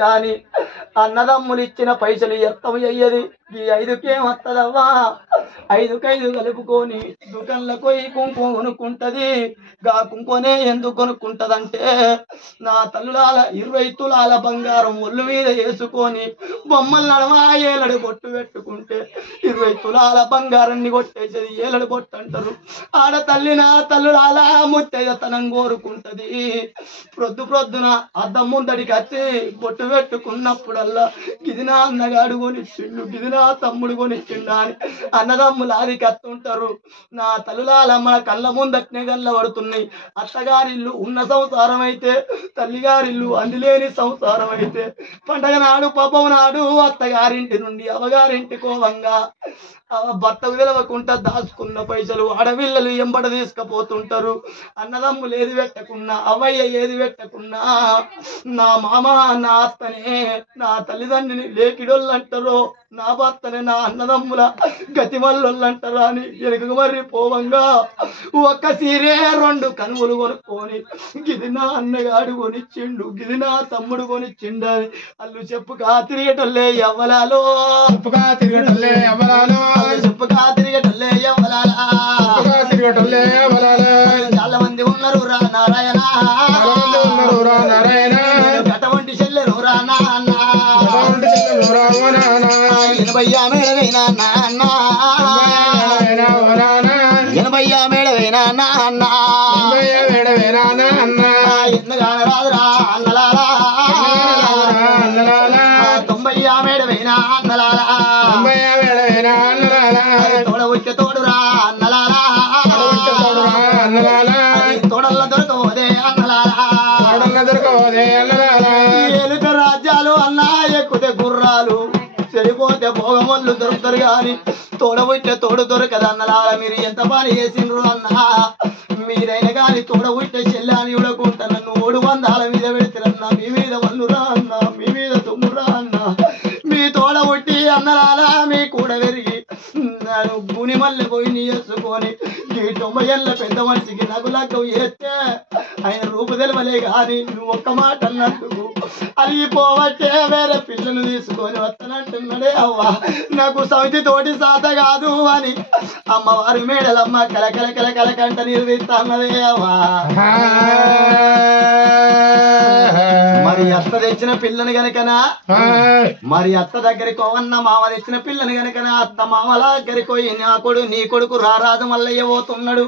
గాని అన్నదమ్ములు ఇచ్చిన పైసలు ఎత్తం అయ్యేది ఈ 5కేమత్తదవ్వా 5 కలుపుకొని దుకాణంలో పోయి కుంకుమ కొనుక్కుంటది గా కుంకునే ఎందుకు కొనుక్కుంటదంటే నా తల్లులాల 20 తులాల బంగారం ఒళ్ళు మీద వేసుకొని బొమ్మలు నడమా ఏలడు బొట్టు పెట్టుకుంటే 20 తులాల బంగారాన్ని కొట్టేసేది ఏలడు బొట్టు అంటారు ఆడ తల్లి నా తల్లులాల ముత్తైదతనం కోరుకుంటది ప్రొద్దున అద్దం ముందడికి వచ్చి బొట్టు పెట్టుకున్నప్పుడల్లా గిది నా అన్నగాడు కొనిచ్చిండు గిది నా తమ్ముడు కొనిచ్చిండు అని అన్నదమ్ములు అది కత్తుంటారు నా తల్లులాల మన కళ్ళ ముందట్నే గల్ల పడుతున్నాయి అత్తగారిల్లు ఉన్న సంసారం అయితే తల్లిగారిల్లు అందులేని సంసారం అయితే పండగ నాడు పాపం నాడు అత్తగారింటి నుండి అవగారింటి కోవంగా భర్తకు తెలవకుండా దాచుకున్న పైసలు ఆడపిల్లలు ఎంబడ తీసుకుపోతుంటారు అన్నదమ్ములు ఏది పెట్టకున్నా అవయ్య ఏది పెట్టకున్నా నా మామ నా అత్తనే నా తల్లిదండ్రిని లేకిడోళ్ళు అంటారో నా భర్తనే నా అన్నదమ్ముల గతిమల్లోళ్ళు అంటారా అని వెనుకకు మర్రి పోవంగా ఒక్క సీరే 2 కనుములు కొనుక్కొని గిది నా అన్నగాడు కొనిచ్చిండు గిది నా తమ్ముడు కొనిచ్చిండు అని అల్లు చెప్పుగా తిరిగేటోళ్ళే ఎవ్వలాలో చెప్పుగా తిరిగేటోళ్ళే ఎవ్వలాలో చెప్పుగా తిరిగేటోళ్ళే ఎవ్వలాలా చాలా మంది ఉన్నారు రా నారాయణ అటువంటి చెల్లెరు రా నాన్న 80 మేడవైనా నాన్న 80 మేడవైనా నాన్న ఎందుగాన రాదురా అన్నలాలా 90 మేడవైనా అన్నలాలా తోడ వచ్చే తోడురా అన్నలాలా తోడల్ల దొరకవోదే అన్నలాలా ఏలుక రాజ్యాలు అన్నా ఎక్కుతే గుర్రాలు చెడిపోతే భోగమల్లు దొరుకుతారు గాని తోడబుట్టే తోడు దొరకదు అన్నలాల మీరు ఎంత పని చేసిండ్రు అన్నా మీరైనా గాని తోడబుట్టే చెల్లాని ఉడకుంటా నన్ను 300 మీద పెడతారన్నా మీ మీద వల్లురా అన్నా మీ మీద తుమ్మురా అన్నా మీ తోడబుట్టి అన్నలాల మీ కూడా పెరిగి గుని మల్లె పోయి చేసుకొని ఈ 90 ఏళ్ళ పెద్ద మనిషికి నాకు లగ్గం చేస్తే ఆయన రూపు తెలవలే కానీ నువ్వు ఒక్క మాట అన్నట్టుకు అలిగిపోవట్టే వేరే పిల్లను తీసుకొని వస్తానంటున్నాడే అవ్వ నాకు సౌతి తోటి సాత కాదు అని అమ్మవారి మేడలమ్మ కలకంట నిర్వహిస్తున్నదే అవ్వా మరి అత్త తెచ్చిన పిల్లని గనకనా మరి అత్త దగ్గరికి కోవన్న మామ తెచ్చిన పిల్లని గనకనా అత్త మామల దగ్గరికి పోయి నీ కొడుకు రారాజు మల్లయ్య పోతున్నాడు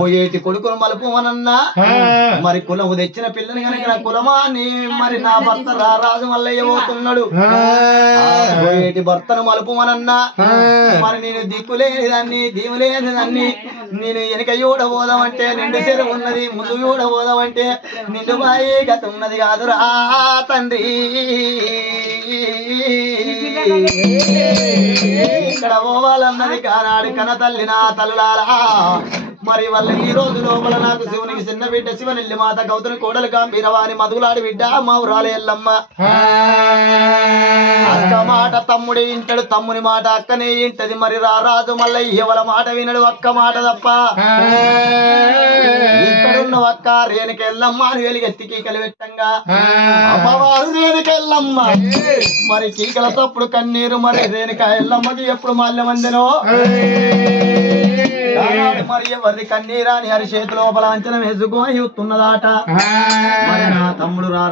పోయేటి కొడుకును మలుపుమనన్నా మరి కులము తెచ్చిన పిల్లని గనక కులమా మరి నా భర్త రారాజు మల్లయ్య పోతున్నాడు పోయేటి భర్తను మలుపుమనన్నా మరి నేను దిక్కులేనిదాన్ని దీవులేనిదాన్ని నేను వెనక ఊడబోదామంటే నిండు చెరువు ఉన్నది ముందు ఊడబోదామంటే నిండు బాయి గత ఉన్నది కాదురా తండ్రి ఇక్కడ పోవాలన్నది కానాడు కన తల్లి నా తల్లులారా మరి వల్ల ఈ రోజు లోపల నాకు శివునికి చిన్న బిడ్డ శివనెల్లి మాత గౌతమి కోడలు గంభీరవాణి మధులాడి బిడ్డ మా ఊరాలి ఎల్లమ్మ అక్క మాట తమ్ముడే ఇంటడు తమ్ముని మాట అక్కనే ఇంటది మరి రారాజు మల్లయ్య ఎవల మాట వినడు ఒక్క మాట తప్ప ఇక్కడున్న ఒక్క రేణుకెళ్ళమ్మ అని వెలిగెత్తి కీకలు పెట్టంగా అమ్మవారు రేణుకెళ్ళమ్మ మరి కీకల తప్పుడు కన్నీరు మరి రేణుక ఎల్లమ్మకి ఎప్పుడు మాల్యమందెనో మరి ఎవరి కన్నీరాని హరి చేతి లోపల అంచనం వేసుకొని చూస్తున్నదాట మరి నా తమ్ముడు రా